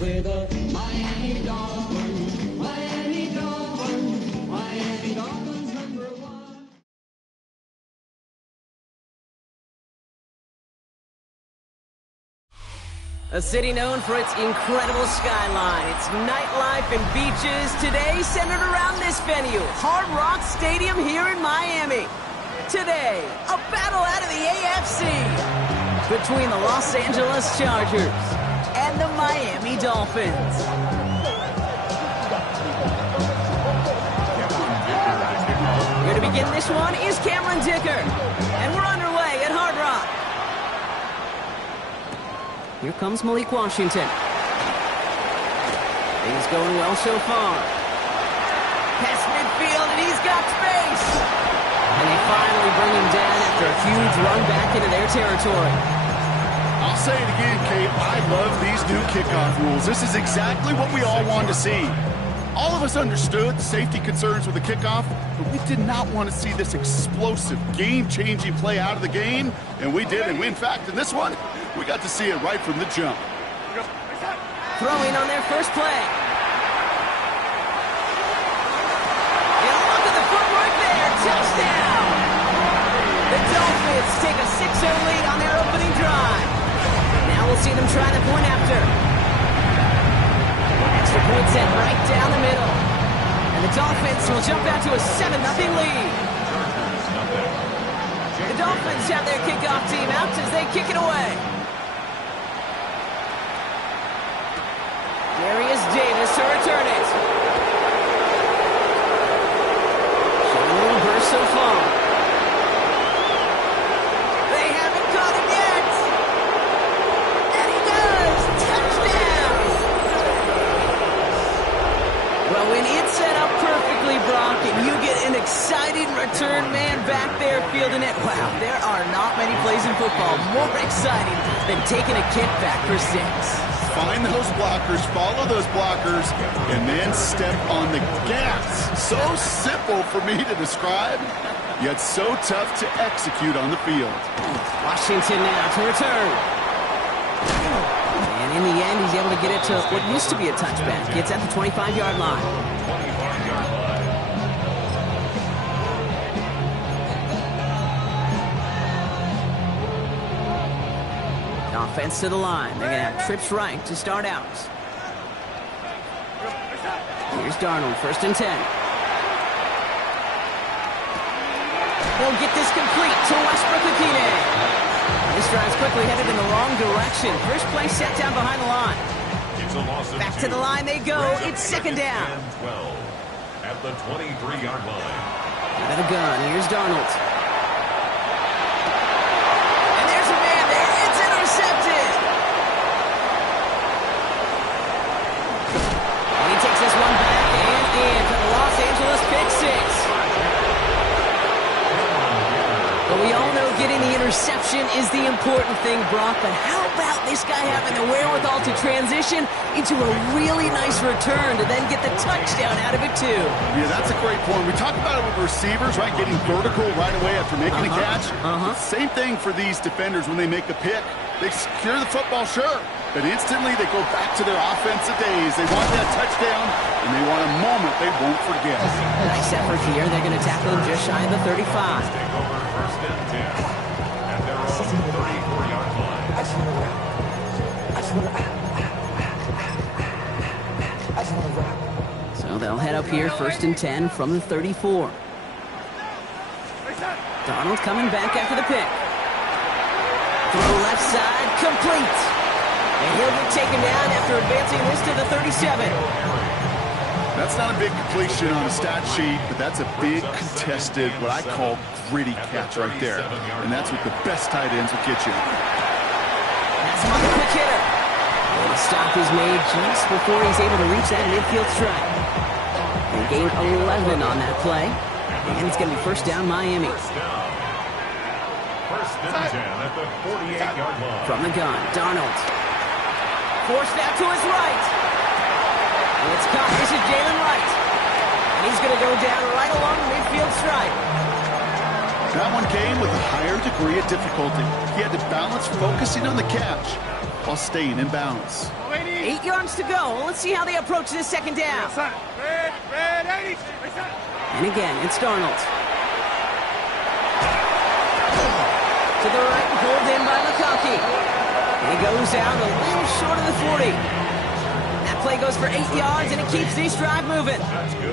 We're the Miami Dolphins, Miami Dolphins, Miami Dolphins #1. A city known for its incredible skyline, its nightlife and beaches, today centered around this venue, Hard Rock Stadium here in Miami. Today, a battle out of the AFC between the Los Angeles Chargers and the Miami Dolphins. Here to begin this one is Cameron Dicker, and we're underway at Hard Rock. Here comes Malik Washington. Things going well so far. Past midfield, and he's got space. And they finally bring him down after a huge run back into their territory. I'll say it again, Kate. I love these new kickoff rules. This is exactly what we all wanted to see. All of us understood safety concerns with the kickoff, but we did not want to see this explosive, game-changing play out of the game, and we did. And in fact, in this one, we got to see it right from the jump. Throwing on their first play. And look at the footwork there. Touchdown! The Dolphins take a 6-0 lead on their opening drive. Now we'll see them try the point after. Extra point set right down the middle. And the Dolphins will jump out to a 7-0 lead. The Dolphins have their kickoff team out as they kick it away. Darius Davis to return it. Showing a little burst so far. They haven't caught him yet. And he does. Touchdown. Well, when it's set up perfectly, Brock, and you get an exciting return man back there fielding it, wow, there are not many plays in football more exciting than taking a kickback for 6. Find those blockers, follow those blockers, and then step on the gas. So simple for me to describe, yet so tough to execute on the field. Washington now to return. And in the end, he's able to get it to what used to be a touchback. Gets at the 25-yard line. Offense to the line. They're going to have trips right to start out. Here's Darnold, 1st and 10. They'll get this complete to Westbrook-Akine. This drive's quickly headed in the wrong direction. First play set down behind the line. Back to the line they go. It's 2nd down. 12 at the 23-yard line. Out of the gun. Here's Darnold. This one back and in for the Los Angeles pick 6. But we all know getting the interception is the important thing, Brock. But how about this guy having the wherewithal to transition into a really nice return to then get the touchdown out of it, too? Yeah, that's a great point. We talk about it with receivers, right? Getting vertical right away after making a catch. Same thing for these defenders when they make a pick. They secure the football, sure. But instantly they go back to their offensive days. They want that touchdown, and they want a moment they won't forget. Nice effort here. They're going to tackle him just shy of the 35. Take over 1st and 10 at their own 34-yard line. So they'll head up here 1st and 10 from the 34. Donald coming back after the pick. Throw left side, complete. And he'll get taken down after advancing this to the 37. That's not a big completion on a stat sheet, but that's a big contested, what I call gritty catch right there. And that's what the best tight ends will get you. Gets him on the quick hitter. And a stop is made just before he's able to reach that midfield strike. They gain 11 on that play. And it's going to be first down Miami. First and 10 at the 48-yard line. From the gun, Darnold. Forced out to his right. And it's caught. This is Jalen Wright. And he's going to go down right along the midfield stripe. That one came with a higher degree of difficulty. He had to balance focusing on the catch while staying in bounds. 8 yards to go. Let's see how they approach this second down. And again, it's Darnold. To the right, pulled in by McConkey. And he goes down a little short of the 40. That play goes for 8 yards, and it keeps this drive moving.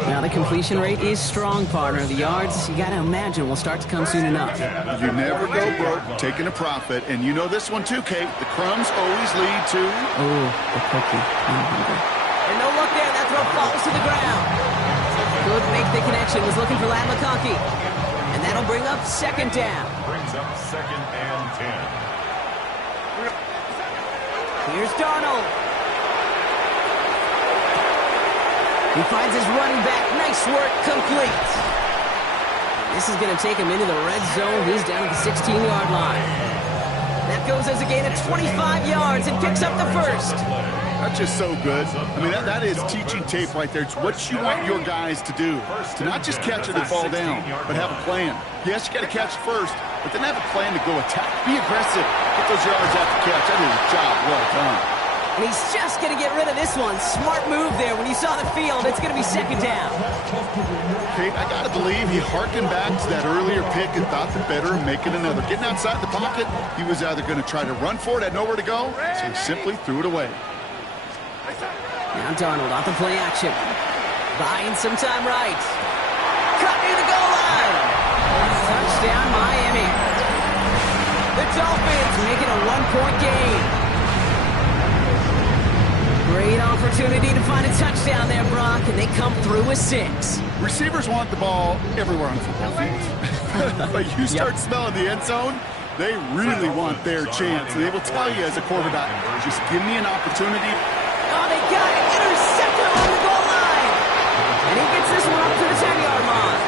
Now, the completion rate is strong, partner. The yards, you got to imagine, will start to come soon enough. You never go broke taking a profit, and you know this one too, Kate. The crumbs always lead to... Oh, the cookie. And no look there. That throw falls to the ground. Good make the connection. Was looking for Lad McConkey. And that'll bring up second down. Brings up second and 10. Here's Darnold. He finds his running back. Nice work. Complete. This is going to take him into the red zone. He's down at the 16-yard line. That goes as a gain of 25 yards and picks up the first. That's just so good. I mean, that is teaching tape right there. It's what you want your guys to do. To not just catch it and fall down, but have a plan. Yes, you got to catch first, but then have a plan to go attack. Be aggressive. Get those yards after catch. That is a job well done. And he's just going to get rid of this one. Smart move there. When he saw the field, it's going to be second down. Kate, I got to believe he harkened back to that earlier pick and thought the better of making another. Getting outside the pocket, he was either going to try to run for it, had nowhere to go, so he simply threw it away. Now Darnold off the play action. Buying some time right. Cut near the goal line. Touchdown Miami. The Dolphins making a 1-point gain. Great opportunity to find a touchdown there, Brock, and they come through with 6. Receivers want the ball everywhere on the football field. But you start smelling the end zone, they really want their chance. And they will tell you as a quarterback, just give me an opportunity. Oh, they got it. Intercepted on the goal line. And he gets this one up to the 10-yard line.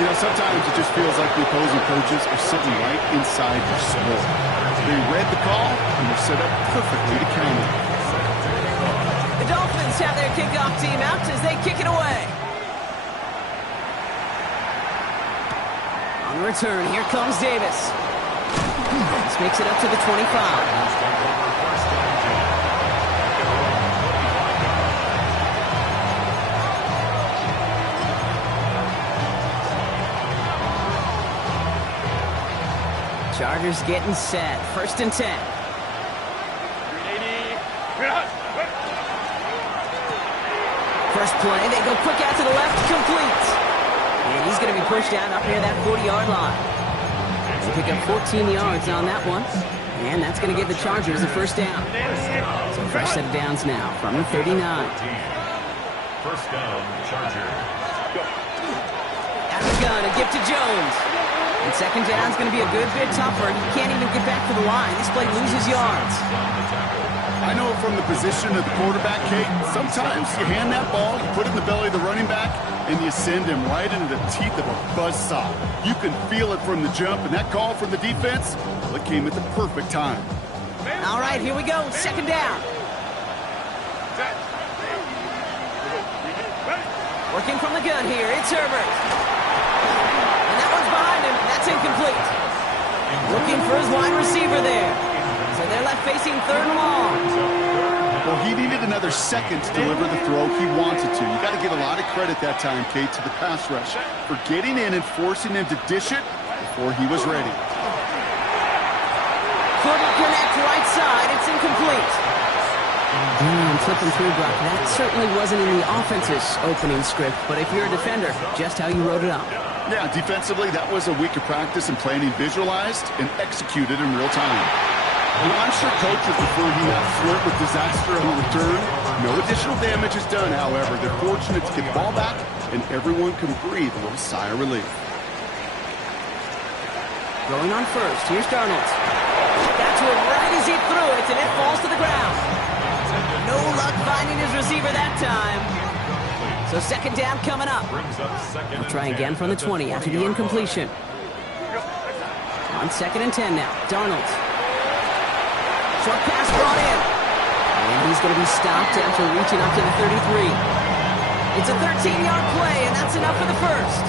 You know, sometimes it just feels like the opposing coaches are sitting right inside your score. They read the call, and they're set up perfectly to counter. The Dolphins have their kickoff team out as they kick it away. On the return, here comes Davis. This makes it up to the 25. Chargers getting set. First and 10. First play, they go quick out to the left, complete. And he's going to be pushed out up near that 40-yard line. They pick up 14 yards on that one. And that's going to give the Chargers a first down. So fresh set of downs now from the 39. First down, Chargers. Out of the gun, a gift to Jones. And second down's going to be a good bit tougher. He can't even get back to the line. This play loses yards. I know from the position of the quarterback, Kate, sometimes you hand that ball, you put it in the belly of the running back, and you send him right into the teeth of a buzzsaw. You can feel it from the jump, and that call from the defense, well, it came at the perfect time. All right, here we go. Second down. Working from the gun here. It's Herbert. And that one's behind him. That's incomplete. Looking for his wide receiver there. So they're left facing third and long. Well, he needed another second to deliver the throw he wanted to. You got to give a lot of credit that time, Kate, to the pass rush for getting in and forcing him to dish it before he was ready. Couldn't connect right side. It's incomplete. Damn, flipping through, Brock. That certainly wasn't in the offense's opening script, but if you're a defender, just how you wrote it up. Yeah, defensively, that was a week of practice and planning visualized and executed in real time. You know, I'm sure coach would prefer he not flirt with disaster on the return. No additional damage is done, however. They're fortunate to get the ball back, and everyone can breathe a little sigh of relief. Going on first. Here's Darnold. Got to it right as he threw it, and it falls to the ground. No luck finding his receiver that time. So second down coming up. They'll try again from the 20 after the incompletion. On 2nd and 10 now. Darnold. Short pass brought in. And he's going to be stopped after reaching up to the 33. It's a 13-yard play, and that's enough for the first.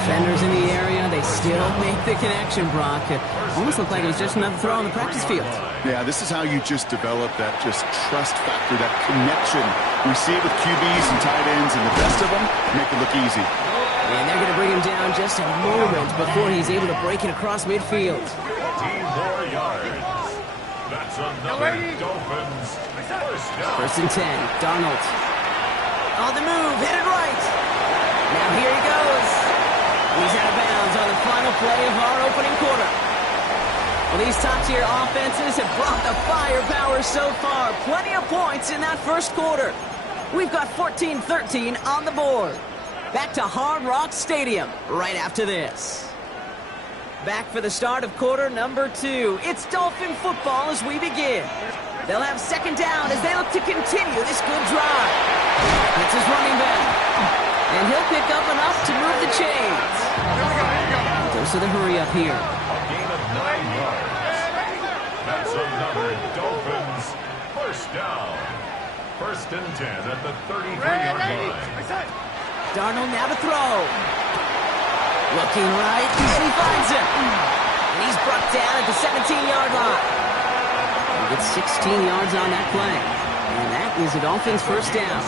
Defenders in the area, they still make the connection, Brock. It almost looked like it was just another throw on the practice field. Yeah, this is how you just develop that just trust factor, that connection. We see it with QBs and tight ends, and the best of them make it look easy. And they're going to bring him down just a moment before he's able to break it across midfield. 14 more yards. That's another Dolphins first down. 1st and 10, Darnold. On the move, headed right. Now here he goes. He's out of bounds on the final play of our opening quarter. Well, these top-tier offenses have brought the firepower so far. Plenty of points in that first quarter. We've got 14-13 on the board. Back to Hard Rock Stadium right after this. Back for the start of quarter number 2. It's Dolphin football as we begin. They'll have second down as they look to continue this good drive. It's his running back. And he'll pick up enough to move the chains. Goes to the hurry up here. A gain of 9 yards. That's another Dolphins first down. 1st and 10 at the 33-yard line. Darnold now to throw. Looking right, and he finds him. And he's brought down at the 17-yard line. He gets 16 yards on that play. And that is a Dolphins first down.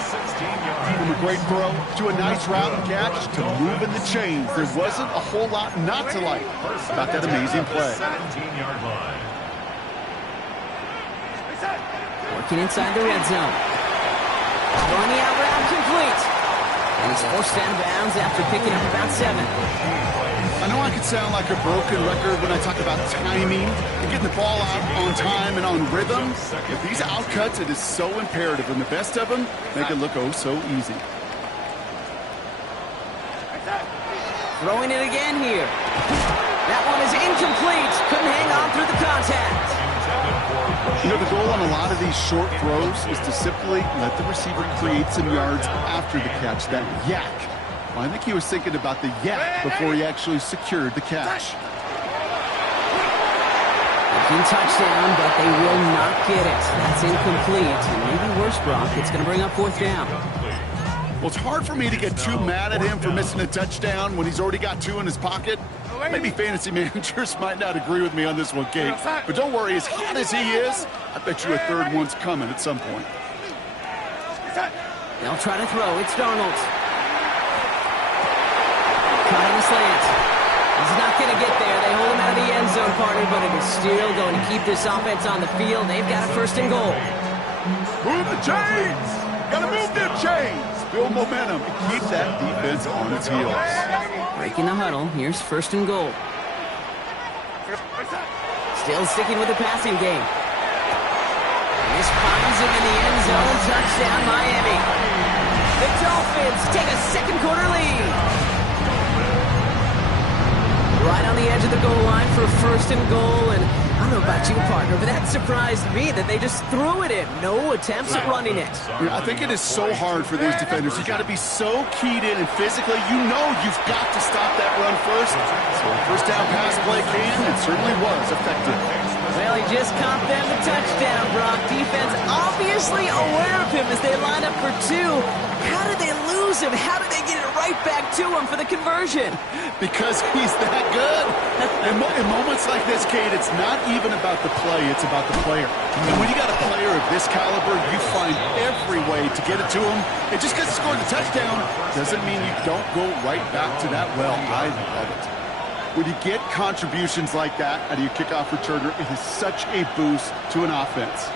From a great throw to a nice route and catch to moving the chains. There wasn't a whole lot not to like about that amazing play. 17-yard line. Working inside the red zone. Throwing the out route complete. And he's forced out of bounds after picking up about 7. I know I could sound like a broken record when I talk about timing and getting the ball out on time and on rhythm. But these outcuts, it is so imperative. And the best of them make it look oh so easy. Throwing it again here. That one is incomplete. Couldn't hang on through the contact. You know, the goal on a lot of these short throws is to simply let the receiver create some yards after the catch, that yak. Well, I think he was thinking about the yak before he actually secured the catch. Looking touchdown, but they will not get it. That's incomplete. And maybe worse, Brock, it's going to bring up 4th down. Well, it's hard for me to get too mad at him for missing a touchdown when he's already got 2 in his pocket. Maybe fantasy managers might not agree with me on this one, Kate. But don't worry, as hot as he is, I bet you a 3rd one's coming at some point. They'll try to throw. It's Darnold. Caught on the slant. He's not going to get there. They hold him out of the end zone, partner, but it is still going to keep this offense on the field. They've got a 1st and goal. Move the chains! Gotta move them chains! Build momentum and keep that defense on its heels. Breaking the huddle. Here's 1st and goal. Still sticking with the passing game. And this finds him in the end zone. Touchdown, Miami. The Dolphins take a 2nd quarter lead. Right on the edge of the goal line for 1st and goal. And I don't know about you, partner, but that surprised me that they just threw it in. No attempts at running it. Yeah, I think it is so hard for these defenders. You got to be so keyed in and physically, you know you've got to stop that run first. So a 1st down pass play came and certainly was effective. Well, he just caught them the touchdown, Brock. Defense obviously aware of him as they line up for 2. How did they lose him? How did they get it right back to him for the conversion? Because he's that good. In moments like this, Kate, it's not even about the play, it's about the player. And when you got a player of this caliber, you find every way to get it to him. And just because he scored the touchdown doesn't mean you don't go right back to that well. I love it. When you get contributions like that out of your kickoff returner, it is such a boost to an offense.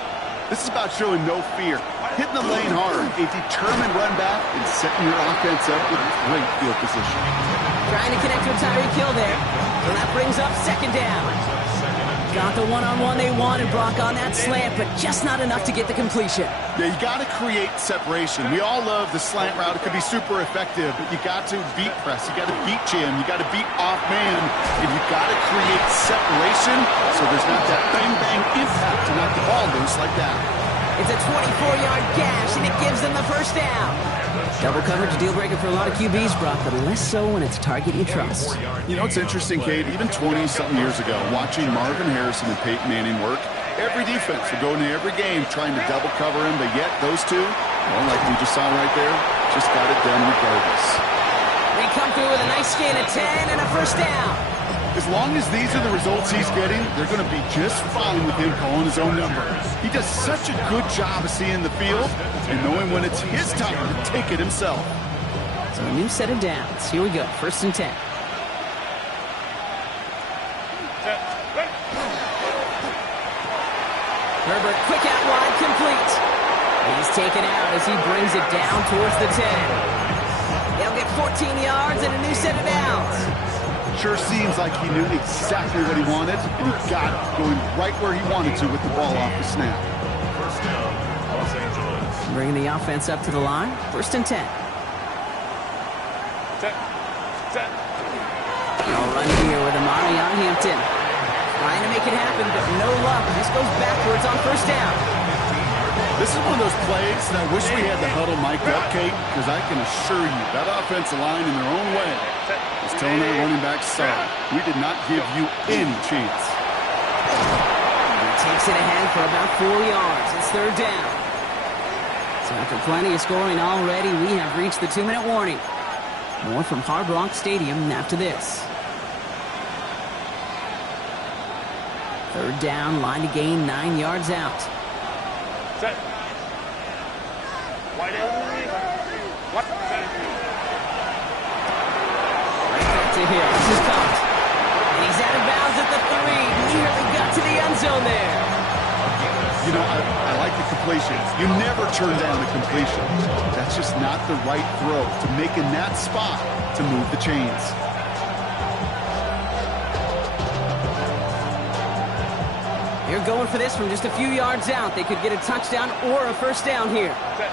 This is about showing no fear, hitting the lane hard, a determined run back, and setting your offense up with great field position. Trying to connect with Tyreek Hill there. So that brings up 2nd down. Got the one-on-one they wanted, Brock, on that slant, but just not enough to get the completion. Yeah, you got to create separation. We all love the slant route. It could be super effective, but you got to beat press. You got to beat jam. You got to beat off man, and you got to create separation so there's not that bang-bang impact to knock the ball loose like that. It's a 24-yard gash, and it gives them the first down. Double coverage deal breaker for a lot of QBs, Brock, but less so when it's a target you trust. You know, it's interesting, Kate, even 20-something years ago, watching Marvin Harrison and Peyton Manning work, every defense would go into every game trying to double cover him, but yet those two, well, like we just saw right there, just got it done regardless. They come through with a nice gain of 10 and a first down. As long as these are the results he's getting, they're going to be just fine with him calling his own number. He does such a good job of seeing the field and knowing when it's his time to take it himself. So a new set of downs. Here we go, 1st and 10. Herbert, quick out wide, complete. He's taken out as he brings it down towards the 10. They'll get 14 yards and a new set of downs. Sure seems like he knew exactly what he wanted, and he got it, going right where he wanted to with the ball off the snap. First down, Los Angeles. Bringing the offense up to the line, 1st and 10. They'll run here with Amari on Hampton. Trying to make it happen, but no luck. This goes backwards on 1st down. This is one of those plays that I wish we had the huddle mic'd up, Kate, because I can assure you that offensive line in their own way is telling our running back, sorry, we did not give you any chance. He takes it ahead for about 4 yards. It's 3rd down. So after plenty of scoring already, we have reached the 2-minute warning. More from Hard Rock Stadium after this. 3rd down, line to gain 9 yards out. Set. Wide what? Right back to him. This is caught. And he's out of bounds at the 3. Nearly got to the end zone there. You know, I like the completion. You never turn down a completion. That's just not the right throw to make in that spot to move the chains. They're going for this from just a few yards out. They could get a touchdown or a first down here. Set.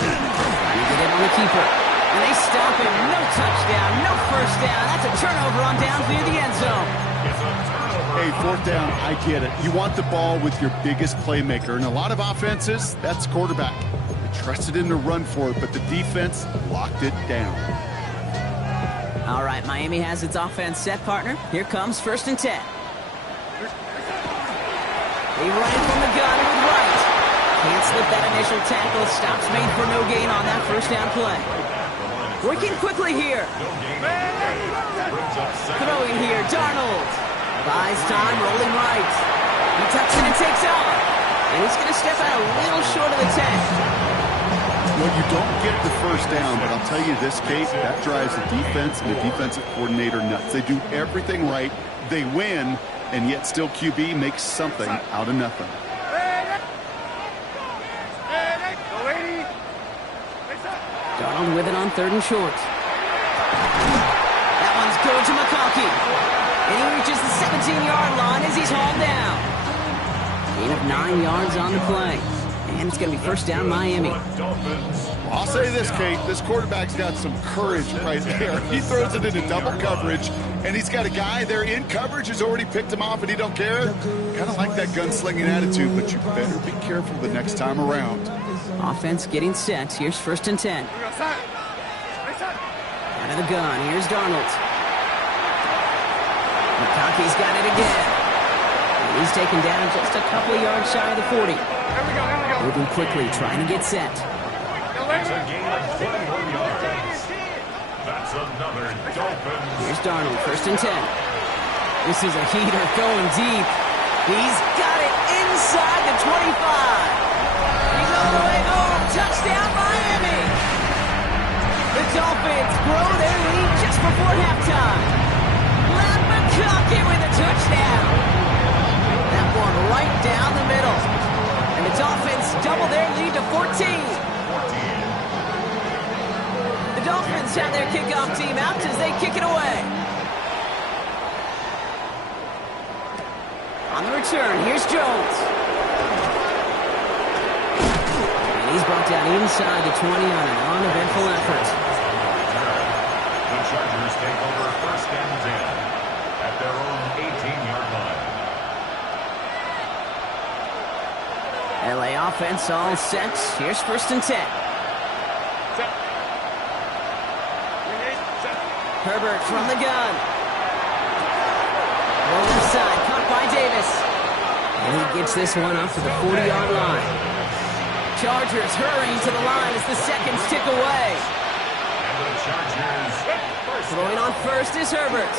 Trying to get it on the keeper. And they stop him. No touchdown, no first down. That's a turnover on downs near the end zone. Hey, 4th down, I get it. You want the ball with your biggest playmaker. And a lot of offenses, that's quarterback. They trusted him to run for it, but the defense locked it down. All right, Miami has its offense set, partner. Here comes 1st and 10. They run it from the gun with Wright. Can't slip that initial tackle. Stops made for no gain on that first down play. Working quickly here. Throwing here, Darnold. Buys time, rolling right. He tucks it and takes off. And he's going to step out a little short of the 10. Well, you don't get the first down, but I'll tell you this, Kate, that drives the defense and the defensive coordinator nuts. They do everything right, they win, and yet still QB makes something out of nothing. Darnold with it on 3rd and short. That one's good to McConkey. And he reaches the 17-yard line as he's hauled down. Gain of 9 yards on the play. And it's going to be first down Miami. Well, I'll say this, Kate. This quarterback's got some courage right there. He throws it into double coverage, and he's got a guy there in coverage who's already picked him off, and he don't care. Kind of like that gunslinging attitude, but you better be careful the next time around. Offense getting set. Here's 1st and 10. Out of the gun. Here's Darnold. McConkey's got it again. And he's taken down just a couple of yards shy of the 40. Moving quickly, trying to get set. It's a gain of 21 yards. That's another Dolphins. Here's Darnold, 1st and 10. This is a heater going deep. He's got it inside the 25. He's all the way home. Touchdown, Miami. The Dolphins grow their lead just before halftime. Matt McConkey with a touchdown. That one right down the middle. And the Dolphins double their lead to 14. The Dolphins have their kickoff team out as they kick it away. return. Here's Jones. And he's brought down inside the 20 on an uneventful effort. The Chargers take over first and 10 at their own 18-yard line. LA offense all set. Here's first and 10. Set. Set. Herbert from the gun. Well, left side, caught by Davis. And he gets this one up to the 40-yard line. Chargers hurrying to the line as the seconds tick away. And the Chargers Throwing on first is Herbert.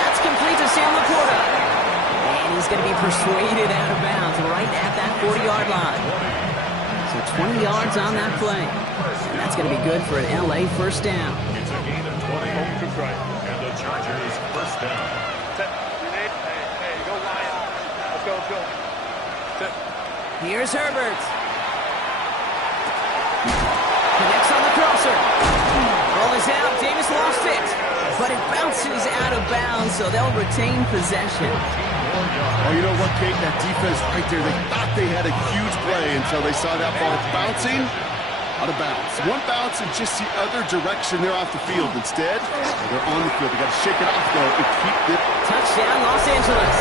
That's complete to Sam Laporta. And he's going to be persuaded out of bounds right at that 40-yard line. So 20 yards on that play. And that's going to be good for an LA first down. It's a gain of 20. And the Chargers first down. Set. Hey, go Lion. Let's go. Set. Here's Herbert. Connects on the crosser. Ball is out. Davis lost it. But it bounces out of bounds, so they'll retain possession. Oh, you know what, Kate? That defense right there, they thought they had a huge play until they saw that ball bouncing out of bounds. One bounce and just the other direction, they're off the field. Instead, they're on the field. They got to shake it off, though, and keep it. Touchdown, Los Angeles.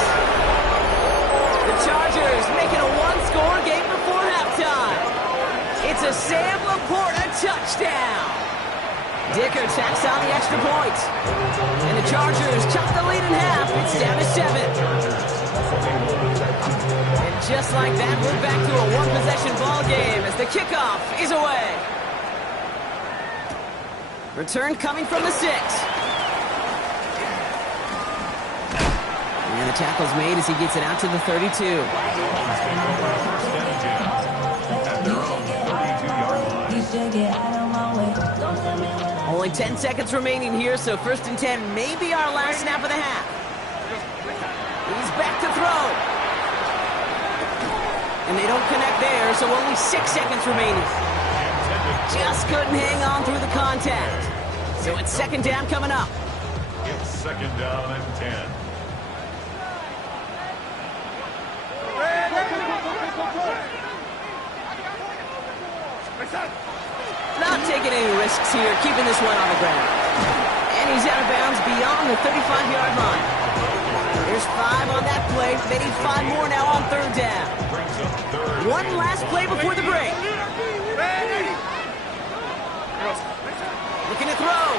The Chargers making a one-score game before halftime. It's a Sam Laporta touchdown. Dicker tacks on the extra point. And the Chargers chop the lead in half. It's down to 7. And just like that, we're back to a one-possession ball game as the kickoff is away. Return coming from the 6. And the tackle's made as he gets it out to the 32. First and 10 at their own 32-yard line. Only 10 seconds remaining here, so first and 10 may be our last snap of the half. He's back to throw. And they don't connect there, so only 6 seconds remaining. Just couldn't hang on through the contact. So it's second down coming up. It's second down and 10. Not taking any risks here, keeping this one on the ground. And he's out of bounds beyond the 35-yard line. There's 5 on that play. They need 5 more now on third down. One last play before the break. Looking to throw.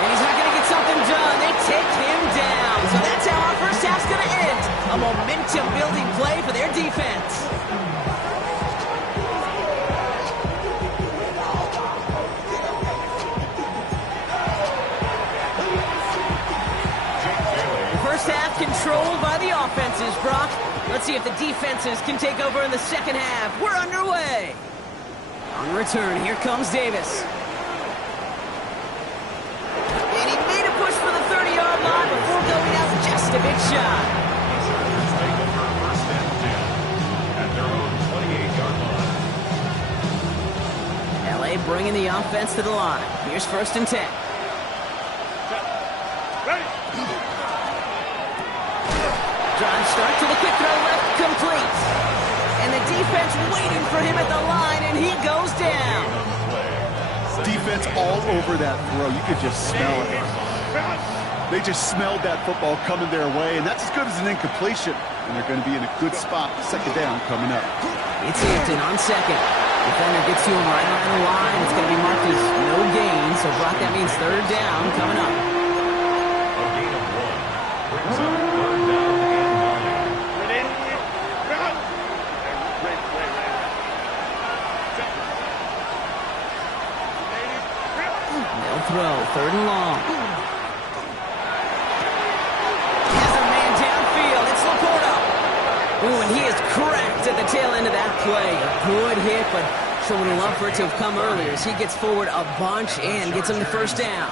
And he's not going to get something done. They take him down. So that's how our first half's going to end. A momentum-building play for their defense. Controlled by the offenses, Brock. Let's see if the defenses can take over in the second half. We're underway. On return, here comes Davis. And he made a push for the 30-yard line before going out just a bit shy. The Chargers take over first and 10 at their own 28-yard line. LA bringing the offense to the line. Here's first and 10. Ready. Drive start to the quick throw left, complete. And the defense waiting for him at the line, and he goes down. Defense all over that throw. You could just smell it. They just smelled that football coming their way, and that's as good as an incompletion. And they're going to be in a good spot. Second down coming up. It's Hampton on second. Defender gets to him right on the line. It's going to be marked as no gain, so Brock, that means third down coming up. A gain of 1 brings up third down and 9. They'll throw, third and long. Has a man downfield. It's Laporta. Ooh, and he is cracked at the tail end of that play. A good hit, but sure would love for it to have come earlier as he gets forward a bunch and gets him the first down.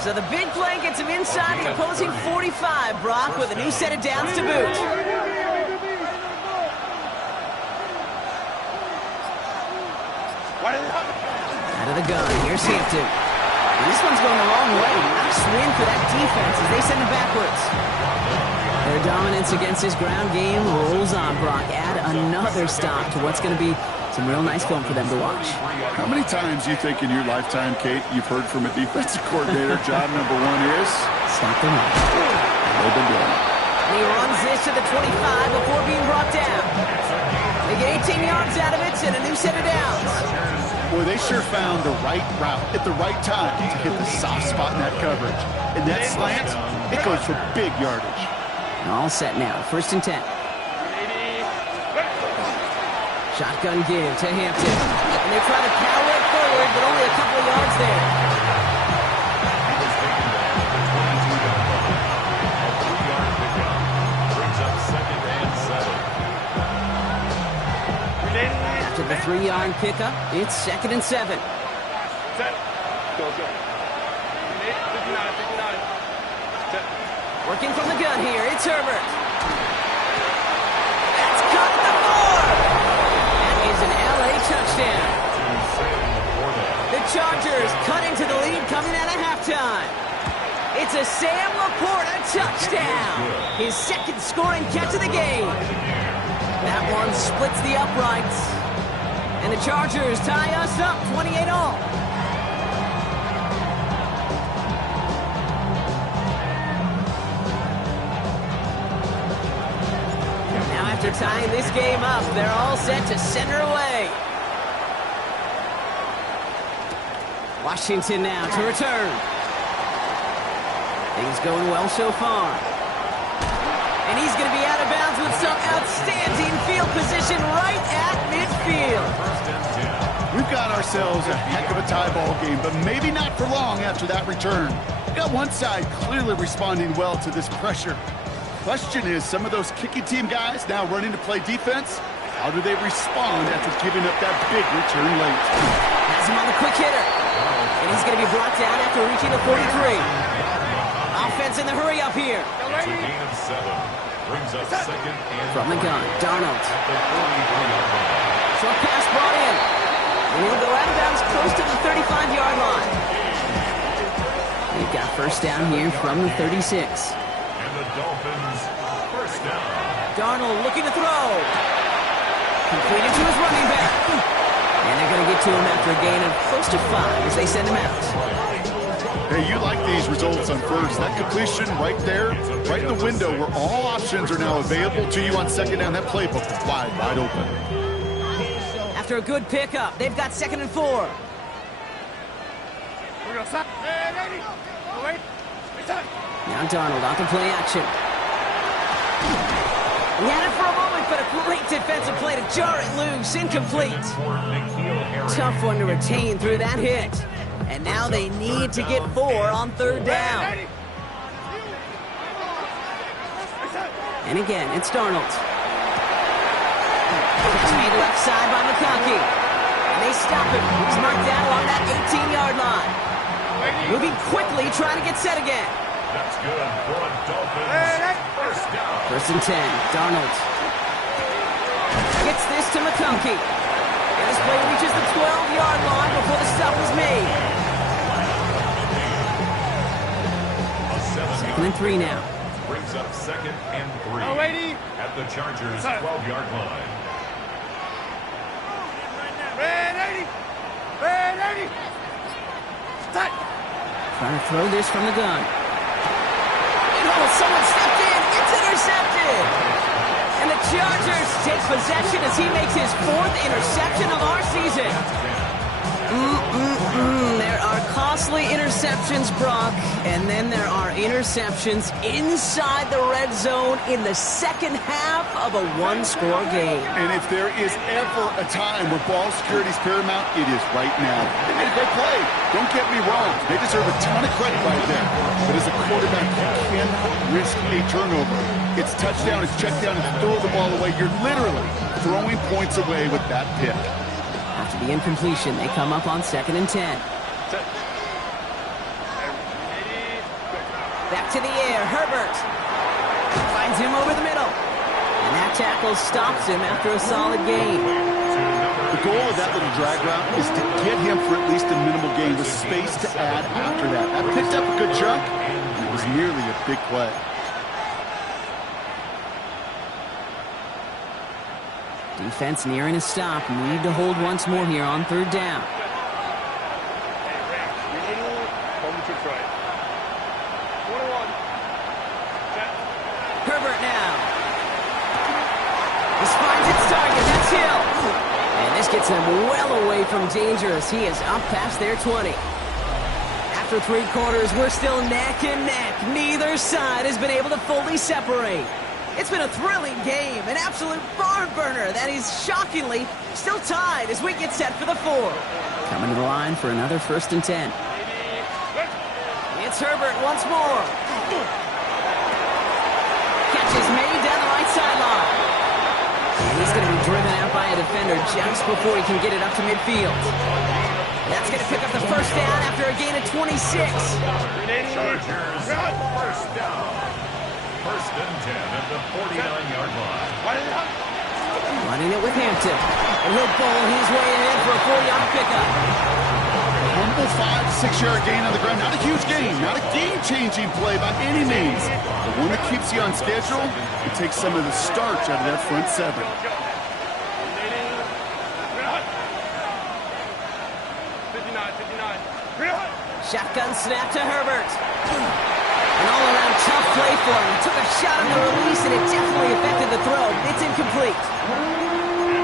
So the big play gets him inside the opposing 45, Brock, with a new set of downs to boot. Out of the gun, here's Hampton. And this one's going the wrong way. Nice win for that defense as they send him backwards. Their dominance against his ground game rolls on, Brock. Add another stop to what's going to be some real nice film for them to watch. How many times do you think in your lifetime, Kate, you've heard from a defensive coordinator, job number one is? Stop the run. They've been doing it. And he runs this to the 25 before being brought down. They get 18 yards out of it and a new set of downs. Boy, they sure found the right route at the right time to hit the soft spot in that coverage. And that slant, it goes for big yardage. All set now, 1st and 10. Shotgun give to Hampton. And they try to power it forward, but only a couple of yards there. He was taken down at the 22-yard line. A 3-yard pickup brings up 2nd and 7. After the 3-yard pickup, it's 2nd and 7. Set. Go. 59, 59. Set. Working from the gun here, it's Herbert. That's caught at the 4. That is an LA touchdown. The Chargers cut into the lead coming out of halftime. It's a Sam Laporta touchdown. His 2nd scoring catch of the game. That one splits the uprights. And the Chargers tie us up 28-all. Now after tying this game up, they're all set to send her away. Washington now to return. Things going well so far. And he's going to be out of bounds with some outstanding field position right at midfield. We've got ourselves a heck of a tie ball game, but maybe not for long after that return. We got one side clearly responding well to this pressure. Question is, some of those kicking team guys now running to play defense, how do they respond after giving up that big return late? Has him on the quick hitter. And he's going to be brought down after reaching the 43. Offense in the hurry up here. It's a gain of 7. Brings up 2nd and From the gun, Darnold. at the 43-yard line. Short pass brought in. And he'll go out of bounds close to the 35-yard line. We've got 1st down here from the 36. And the Dolphins, 1st down. Darnold looking to throw. Completed to his running back. And they're going to get to him after a gain of close to 5 as they send him out. Hey, you like these results on 1st. That completion right there, right in the window where all options are now available to you on 2nd down. That playbook is wide open. After a good pickup, they've got 2nd and 4. Now Darnold on to play action. He had it for a moment, but a great defensive play to jar it loose. Incomplete. Tough one to retain through that hit. And now they need to get 4 on 3rd down. And again, it's Darnold. Catch made left side by McConkey. And they stop him. He's marked down along that 18-yard line. Moving quickly, trying to get set again. That's good for the Dolphins. 1st down. 1st and 10, Darnold. Gets this to McConkey. And this play reaches the 12-yard line before the stop is made. 2nd and 3 now. Brings up 2nd and 3. At the Chargers' 12-yard line. Trying to throw this from the gun. Oh, someone stepped in. It's intercepted. And the Chargers take possession as he makes his 4th interception of our season. There are costly interceptions, Brock, and then there are interceptions inside the red zone in the 2nd half of a 1-score game. And if there is ever a time where ball security is paramount, it is right now. They made a great play. Don't get me wrong. They deserve a ton of credit right there. But as a quarterback, you cannot risk a turnover. It's touchdown, it's check down, it's throw the ball away. You're literally throwing points away with that pick. After the incompletion, they come up on 2nd and 10. Back to the air, Herbert. Finds him over the middle. And that tackle stops him after a solid gain. The goal of that little drag route is to get him for at least a minimal gain. gain with space to add after that. That picked up a good chunk, and it was nearly a big play. Defense nearing a stop. Need to hold once more here on third down. Herbert now. This finds its target. That's Hill. And this gets them well away from danger as he is up past their 20. After 3 quarters, we're still neck and neck. Neither side has been able to fully separate. It's been a thrilling game, an absolute barn burner that is shockingly still tied as we get set for the 4. Coming to the line for another 1st and 10. It's Herbert once more. Catch is made down the right sideline. And he's going to be driven out by a defender just before he can get it up to midfield. That's going to pick up the 1st down after a gain of 26. Chargers, 1st down. 1st and 10 at the 49-yard line. Running it with Hampton. And he'll bowl his way ahead for a 4-yard pickup. Humble 5 to 6-yard gain on the ground. Not a huge gain, not a game-changing play by any means. But one that keeps you on schedule and takes some of the starch out of that front 7. Shotgun snap to Herbert. An all-around tough play for him. He took a shot on the release, and it definitely affected the throw. It's incomplete.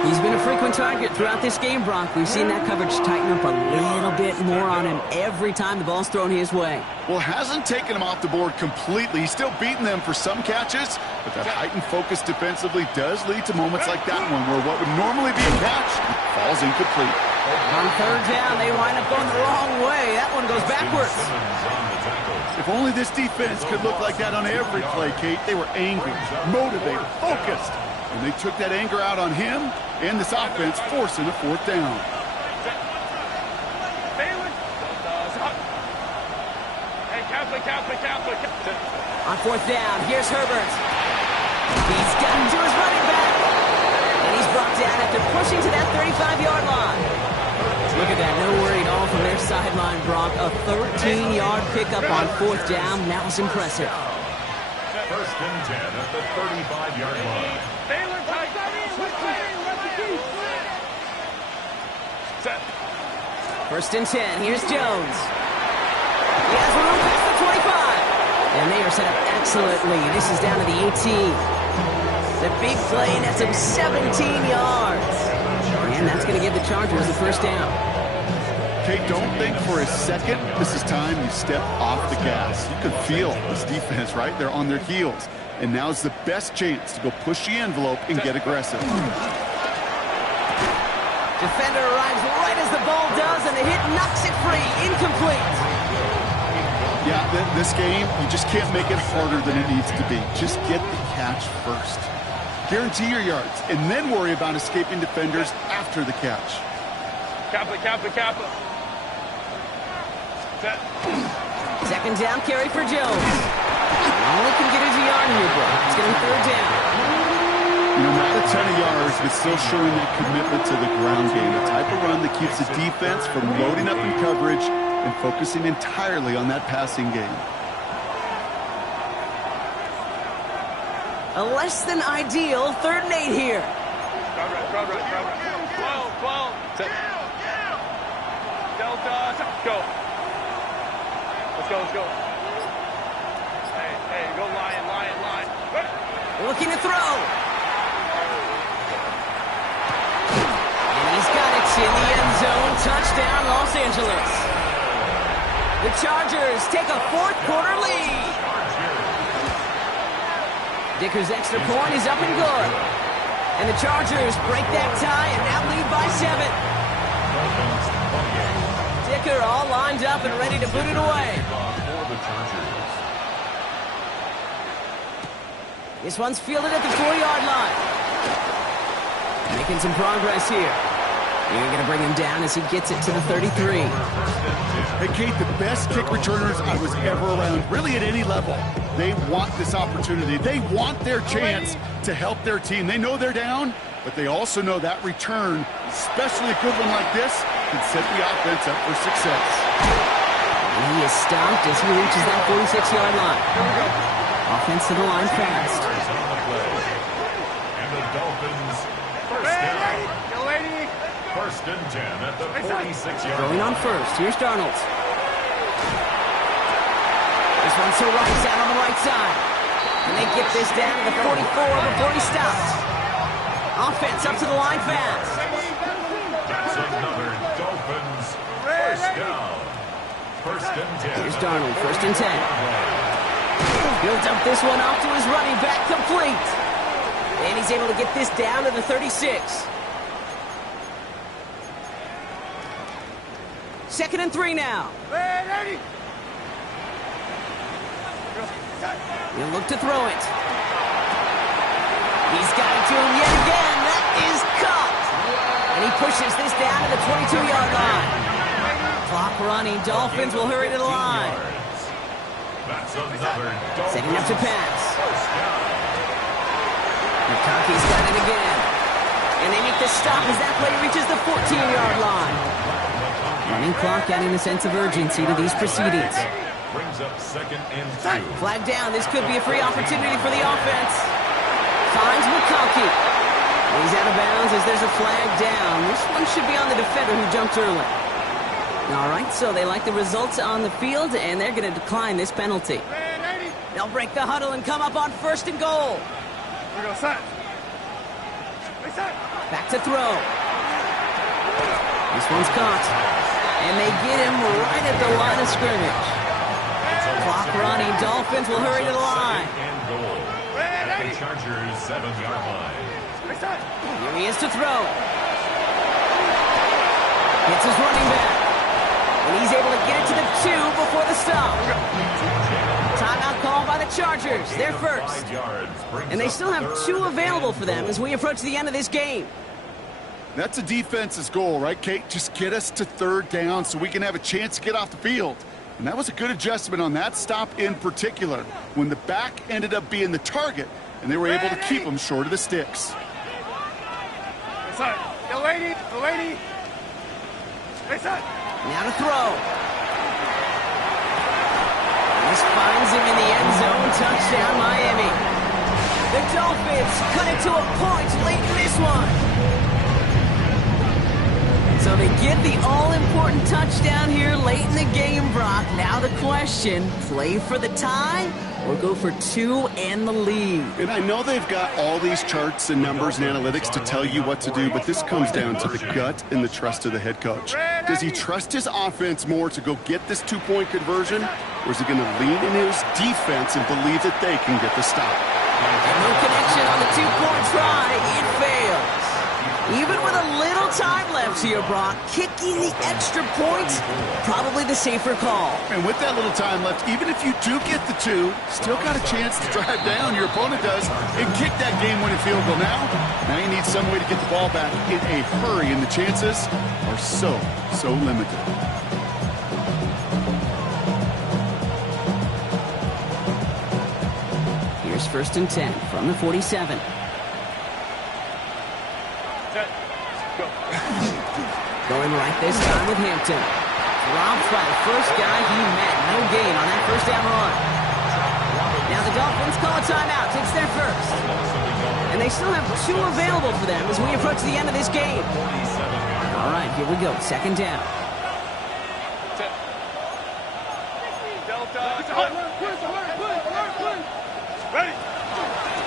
He's been a frequent target throughout this game, Brock. We've seen that coverage tighten up a little bit more on him every time the ball's thrown his way. Well, hasn't taken him off the board completely. He's still beating them for some catches, but that heightened focus defensively does lead to moments like that one where what would normally be a catch falls incomplete. On 3rd down, they wind up going the wrong way. That one goes backwards. If only this defense could look like that on every play, Kate. They were angry, motivated, focused. And they took that anger out on him and this offense, forcing a 4th down. On 4th down, here's Herbert. He's gotten to his running back. And he's brought down after pushing to that 35-yard line. Look at that, no worry at all from their sideline, Brock. A 13-yard pickup on 4th down. That was impressive. 1st and 10 at the 35-yard line. 1st and 10. Here's Jones. He has room past the 25. And they are set up excellently. This is down to the 18. The big play nets him 17 yards. And that's going to give the Chargers the 1st down. Kate, don't think for a second this is time you step off the gas. You can feel this defense, right? They're on their heels. And now's the best chance to go push the envelope and get aggressive. Defender arrives right as the ball does, and the hit knocks it free. Incomplete. Yeah, this game, you just can't make it harder than it needs to be. Just get the catch first. Guarantee your yards, and then worry about escaping defenders after the catch. Kappa. Set. 2nd down carry for Jones. Only can get his yard here, bro. It's going to be 3rd down. You know, not a ton of yards, but still showing that commitment to the ground game. The type of run that keeps the defense from loading up in coverage and focusing entirely on that passing game. A less than ideal 3rd and 8 here. Crowd right. 12. Set. Delta. Go. Let's go. Hey, go Lion. Looking to throw. And he's got it in the end zone. Touchdown, Los Angeles. The Chargers take a 4th quarter lead. Dicker's extra point is up and good. And the Chargers break that tie and now lead by 7. Dicker all lined up and ready to put it away. This one's fielded at the 4-yard line. Making some progress here. You're going to bring him down as he gets it to the 33. Hey, Kate, the best kick returners I was ever around, really at any level, they want this opportunity. They want their chance to help their team. They know they're down, but they also know that return, especially a good one like this, can set the offense up for success. And he is stopped as he reaches that 46-yard line. Offense to the line fast. And the Dolphins first down. First and 10 at the 46-yard line. Going on first. Here's Darnold. This one's to Rice out on the right side. And they get this down to the 44 before he stops. Offense up to the line fast. That's another Dolphins first down. First and 10. Here's Darnold, first and 10. He'll dump this one off to his running back, complete. And he's able to get this down to the 36. Second and 3 now. He'll look to throw it. He's got it to him yet again. That is caught. And he pushes this down to the 22-yard line. Clock running. Dolphins will hurry to the line. That's another Dolphins Setting up to pass. first down. McConkey's got it again. And they make the stop as that play reaches the 14-yard line. Running clock adding a sense of urgency to these proceedings. Brings up second and 2. Flag down. This could be a free opportunity for the offense. Finds McConkey. He's out of bounds as there's a flag down. This one should be on the defender who jumped early. All right, so they like the results on the field, and they're going to decline this penalty. They'll break the huddle and come up on first and goal. Back to throw. This one's caught. And they get him right at the line of scrimmage. Clock running. Dolphins will hurry to the line. Second and goal at the Chargers' 7-yard line. Here he is to throw. Hits his running back. And he's able to get it to the 2 before the stop. Timeout called by the Chargers. They're first. And they still have 2 available for them as we approach the end of this game. That's a defense's goal, right, Kate? Just get us to third down so we can have a chance to get off the field. And that was a good adjustment on that stop in particular, when the back ended up being the target, and they were able to keep them short of the sticks. Now to throw. This finds him in the end zone. Touchdown, Miami. The Dolphins cut it to a point late in this one. So they get the all-important touchdown here late in the game, Brock. Now the question, play for the tie or go for 2 and the lead? And I know they've got all these charts and numbers and analytics to tell you what to do, but this comes down to the gut and the trust of the head coach. Does he trust his offense more to go get this 2-point conversion, or is he going to lean in his defense and believe that they can get the stop? And no connection on the 2-point try. It fails. Even with a little time left here, Brock, kicking the extra points, probably the safer call. And with that little time left, even if you do get the 2, still got a chance to drive down, your opponent does, and kick that game-winning field goal. Now you need some way to get the ball back in a hurry, and the chances are so limited. Here's first and 10 from the 47. Going right this time with Hampton. Dropped by the first guy he met. No gain on that first down run. Now the Dolphins call a timeout. It's their first. And they still have 2 available for them as we approach the end of this game. All right, here we go. Second down.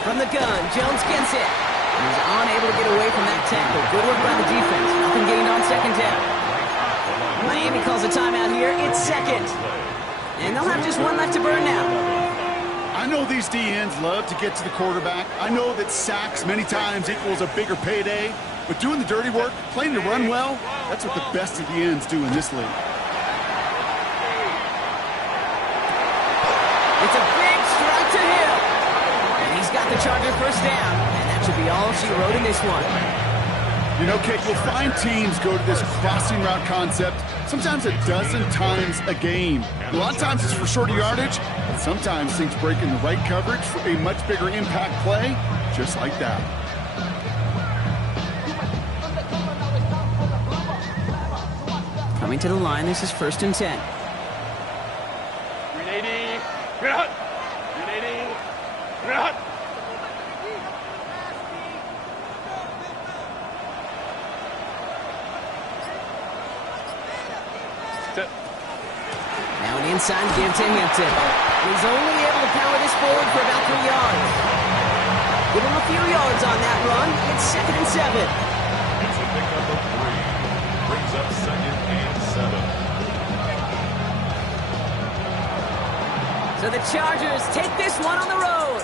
From the gun, Jones gets it. He's unable to get away from that tackle. Good work by the defense. Nothing gained on second down. Miami calls a timeout here. It's second. And they'll have just 1 left to burn now. I know these DNs love to get to the quarterback. I know that sacks many times equals a bigger payday. But doing the dirty work, playing to run well, that's what the best of the ends do in this league. It's a big strike to him. And he's got the Charger first down. And that should be all she wrote in this one. You know, Kate, you'll find teams go to this crossing route concept sometimes a dozen times a game. A lot of times it's for shorter yardage, but sometimes things break in the right coverage for a much bigger impact play, just like that. Coming to the line, this is 1st and 10. 380. Cut. 380. Cut. Now an inside give to Hampton. He's only able to power this forward for about 3 yards. Give him a few yards on that run. It's 2nd and 7. It's a pickup of 3. Brings up 2nd and 7. So the Chargers take this one on the road.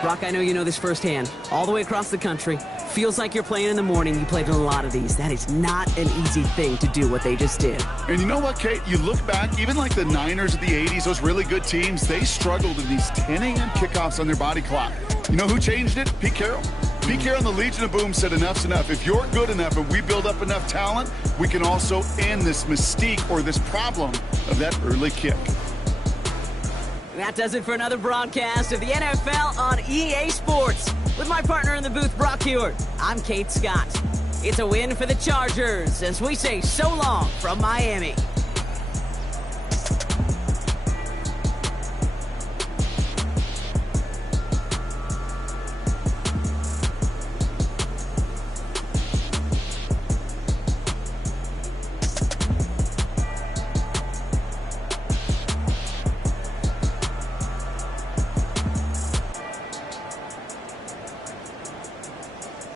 Brock, I know you know this firsthand. All the way across the country. Feels like you're playing in the morning. You played in a lot of these. That is not an easy thing to do what they just did. And you know what, Kate? You look back, even like the Niners of the 80s, those really good teams, they struggled in these 10 a.m. kickoffs on their body clock. You know who changed it? Pete Carroll. Pete Carroll and the Legion of Boom said enough's enough. If you're good enough and we build up enough talent, we can also end this mystique or this problem of that early kick. That does it for another broadcast of the NFL on EA Sports. With my partner in the booth, Brock Hewitt, I'm Kate Scott. It's a win for the Chargers as we say so long from Miami.